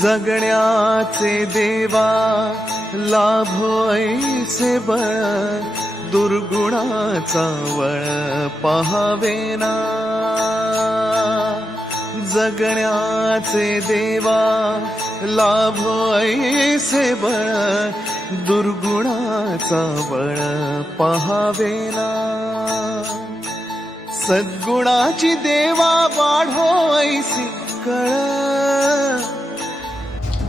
जगण्याचे देवा लाभो ऐसे बळ, दुर्गुणाचा वळ पहावेना. जगण्याचे देवा लाभो ऐसे बळ, दुर्गुणाचा बळ पहावेना. सद्गुणाची देवा वाढो ऐसी कळ.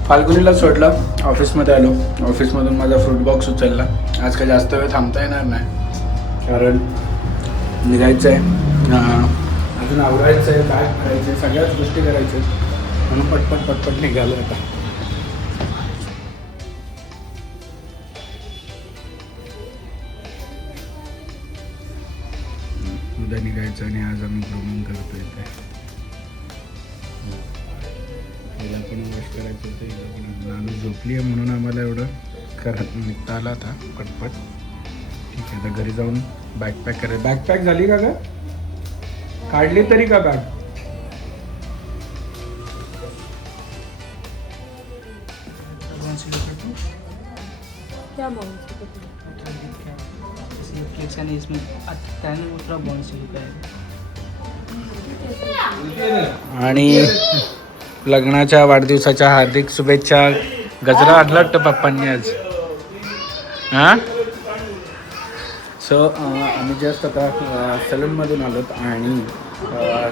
फाल्गुनीला सोडलं, ऑफिसमध्ये आलो. ऑफिसमधून माझा फ्रूट बॉक्स उचलला. आज काही जास्त वेळ थांबता येणार नाही, कारण निघायचं आहे, अजून आवरायचं आहे, बॅग करायचे, सगळ्याच गोष्टी करायच्या, म्हणून पटपट निघालो आता. उद्या निघायचं आणि आज आम्ही ग्रूमिंग करतोय. हिला पण वॉश करायचं होतं, हिला पण. नानू झोपली आहे म्हणून आम्हाला एवढं निघता आला आता पटपट. ठीक आहे, आता घरी जाऊन बॅग पॅक करायचं. बॅग पॅक झाली का ग? काढली तरी का बॅग? आणि लग्नाच्या वाढदिवसाच्या हार्दिक शुभेच्छा. गजरा आणला वाटतं पप्पांनी आज. हां, सो आम्ही जस्ट आता सलूनमधून आलोत आणि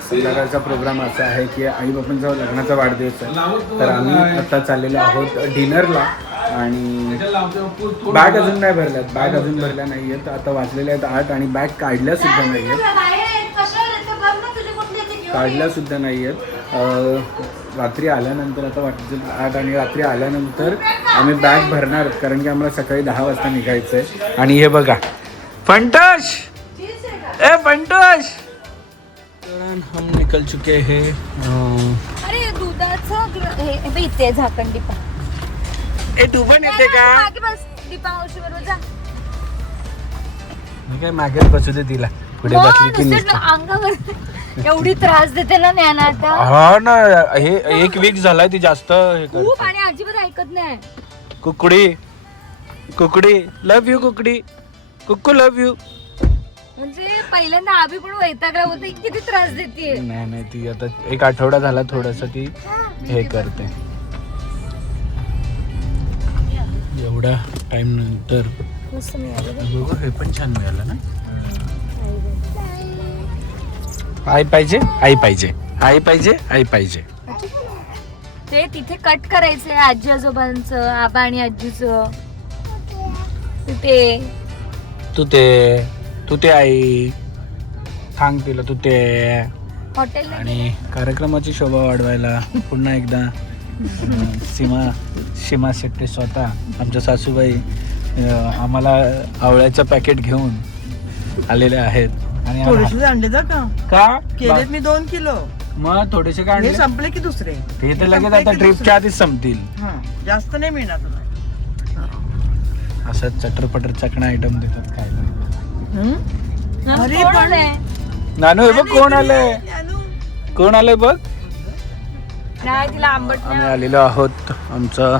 संध्याकाळचा प्रोग्राम असा आहे की आई बापांचा लग्नाचा वाढदिवस आहे, तर आम्ही आता चाललेलो आहोत डिनरला. आणि बॅग अजून नाही भरल्यात, बॅग अजून भरल्या नाही आहेत. आता वाजलेल्या आहेत 8 आणि बॅग काढल्यासुद्धा नाही आहेत, काढल्यासुद्धा नाही आहेत. रात्री आल्यानंतर आता वाटतं 8 आणि रात्री आल्यानंतर आम्ही बॅग भरणार, कारण की आम्हाला सकाळी 10 वाजता निघायचं आहे. आणि हे बघा फंटोश, ए फंटोश, हम निकल चुके हैं. अरे दुधाचं हे इथे झाकण डिपा. ए तू पण येते का? मागे बस, दीपा मावशी बरोबर जा. मी काय मागेच बसू दे तिला, पुढे बसली की नुसतं अंगावर एवढी त्रास देते ना ज्ञान आता. हा ना, हे 1 वीक झालाय ती जास्त हे खूप, करते. आणि अजिबात ऐकत नाही. कुकडी कुकडी लव यू, कुकडी कुक्कू लव यू. म्हणजे पहिल्यांदा आभी पण वैतागला होता, किती त्रास देते. नाही ती आता 1 आठवडा झाला थोडस ती हे करते. एवढा टाइम नंतर बघू, हे पण छान मिळालं ना. आई पाहिजे, आई पाहिजे, आई पाहिजे, आई पाहिजे. ते तिथे कट करायचंय आजी आजोबांचं, आबा आणि आजीचं. तू ते आई सांग तिला तू ते. हॉटेल आणि कार्यक्रमाची शोभा वाढवायला पुन्हा एकदा सीमा शेट्टी स्वतः आमच्या सासूबाई आम्हाला आवळ्याचं पॅकेट घेऊन आलेले आहेत. आणि थोडेसे आणले का केलेत मी 2 किलो. मग थोडेसे का आणले? संपले की दुसरे ते तर लगेच आता ट्रिपच्या आधीच संपतील. जास्त नाही मिळणार तुला. असं चटरपटर चकणा आयटम देतात खायला. अरे पण नानू हे बघ कोण आलंय, कोण आलंय बघ. नाही तिला आंबट आम्ही आलेलो आहोत आमचं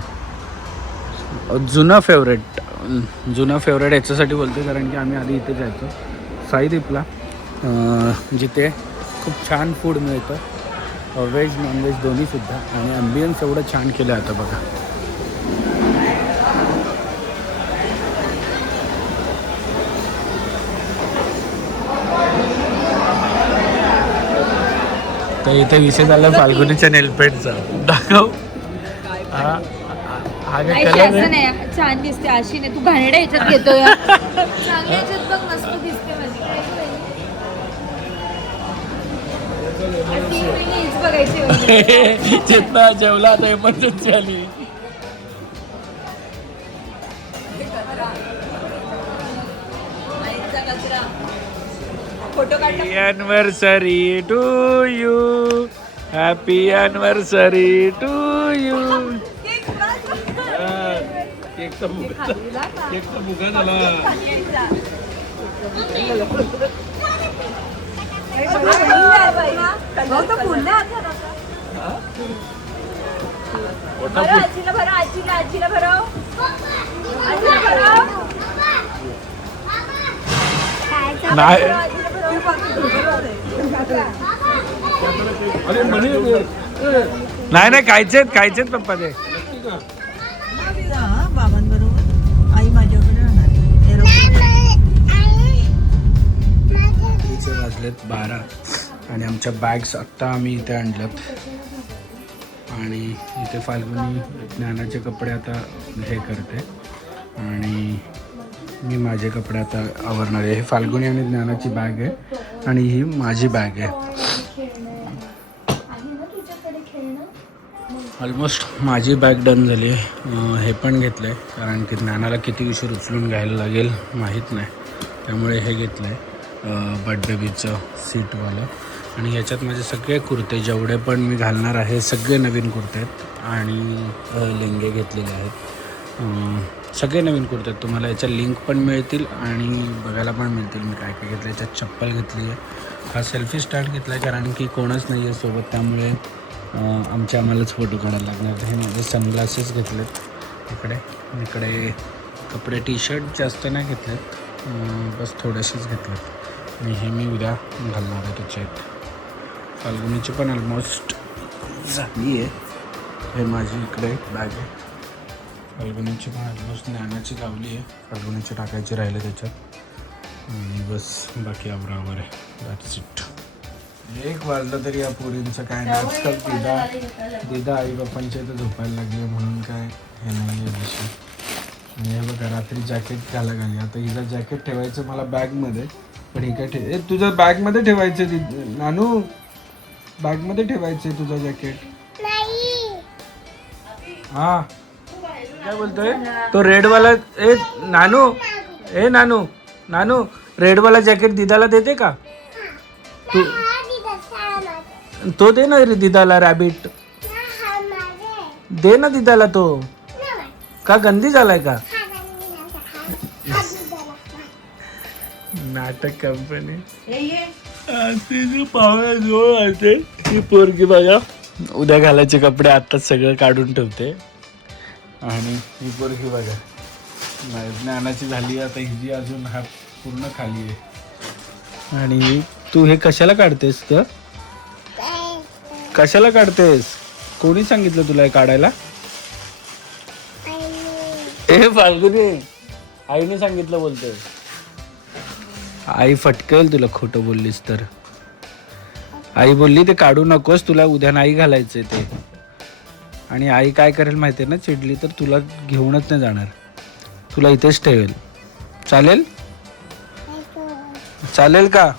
जुनं फेवरेट याच्यासाठी बोलतो, कारण की आम्ही आधी इथे जायचो साईदीपला, जिथे खूप छान फूड मिळतं, व्हेज नॉनव्हेज दोन्हीसुद्धा. आणि ॲम्बियन्स एवढं छान केलं आता बघा. तर इथे विषय झाला फाल्गुनीच्या नेलपेंटचा. दाखव. हा काय कलर आहे? छान दिसते. अशी नाही, तू घाणेरड्या ह्याच्यात घेतोय. चांगल्या ह्याच्यात बघ, मस्त दिसते बघायची. चेतना जेवला तर एमर्जन्सी आली. Happy anniversary to you, happy anniversary to you. केकचा मुगा झाला. बरं, आजीला भरव, आजीला भरव. आजीला भरव. नाही आजीला भरव. नाही खायचेत पप्पा ते. बाबांबरोबर आई माझ्याकडे राहणार. वाजलेत 12 आणि आमच्या बॅग्स आत्ता आम्ही इथे आणल्यात आणि इथे फाल्गुनी ज्ञानाचे कपडे आता हे करते आणि मी माझे कपडे आता आवरणार आहे. हे फाल्गुनी आणि ज्ञानाची बॅग आहे आणि ही माझी बॅग आहे. ऑलमोस्ट माझी बॅग डन झाली आहे. हे पण घेतलं आहे कारण की ज्ञानाला किती उशीर उचलून घ्यायला लागेल माहीत नाही, त्यामुळे हे घेतलं आहे बर्थ बेबीचं सीटवालं. आणि याच्यात माझे सगळे कुर्ते जेवढे पण मी घालणार आहे सगळे नवीन कुर्ते आहेत आणि लेंगे घेतलेले आहेत. सगळे नवीन कुर्ते आहेत. तुम्हाला याच्या लिंक पण मिळतील आणि बघायला पण मिळतील मी काय काय घेतलं. याच्यात चप्पल घेतली आहे. हा सेल्फी स्टँड घेतला आहे कारण की कोणच नाही आहे सोबत, त्यामुळे आम्हालाच फोटो काढायला लागणार. हे माझे सनग्लासेस घेतलेत. इकडे कपडे टी शर्ट जास्त नाही घेतलेत, बस थोडेसेच घेतलेत आणि हे मी उद्या घालणार आहे त्याच्यात. फाल्गुनीची पण ऑलमोस्ट झाली आहे. हे माझी इकडे बॅग आहे. फाल्गुनीची पण ऑलमोस्ट ज्ञानाची लावली आहे. फाल्गुनीची टाकायची राहिले त्याच्यात आणि बस बाकी आवरावर आहे. That's it. 1 वाजलं तरी या पोरींचं काय नाही. आजकाल दिदा आई बाप्पांच्या इथं झोपायला लागले म्हणून काय हे नाही आहे विषय. आणि हे बघा रात्री जॅकेट घाला. आता हिला जॅकेट ठेवायचं मला बॅगमध्ये, पण ही काय तुझ्या बॅगमध्ये ठेवायचं नानू, बॅगमध्ये ठेवायचं तुझं जॅकेट. हा काय बोलतोय तो रेडवाला? नानू रेडवाला जॅकेट दिदाला देते का तू? तो दे ना रे दिदाला. रॅबिट दे ना दिदाला. तो का गंदी झालाय का? नाटक कंपनी पाहुण्या जोड आहे. ही पोरगी बघा उद्या घालायचे कपडे आत्ताच सगळं काढून ठेवते. आणि ही पोरगी बघा ज्ञानाची झाली आता, हिची अजून हा पूर्ण खाली आहे. आणि तू हे कशाला काढतेस का? कशाला काढतेस? कोणी सांगितलं तुला हे काढायला? ए फाल्गुनी आईने सांगितलं बोलतोय. आई फटकेल तुला खोटं बोललीस तर. आई बोलली ते काढू नकोस, तुला उद्या नाही घालायचंय ते. आणि आई काय करेल माहितीये ना, चिडली तर तुला घेऊनच नाही जाणार, तुला इथेच ठेवेल. चालेल? चालेल का?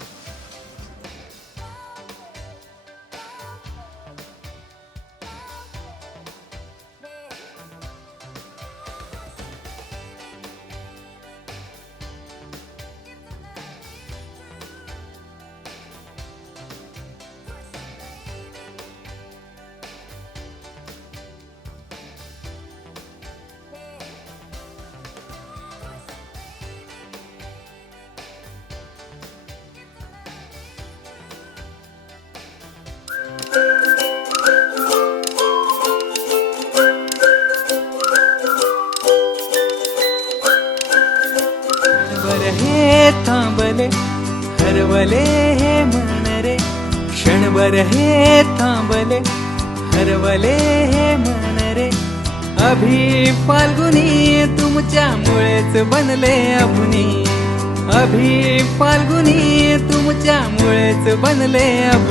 थांबले हरवले हे मन रे, क्षणभर हे थांबले हरवले हे मन रे. अभि फाल्गुनी तुमच्यामुळेच बनले अभुनी, अभि फाल्गुनी तुमच्यामुळेच बनले अभुनी.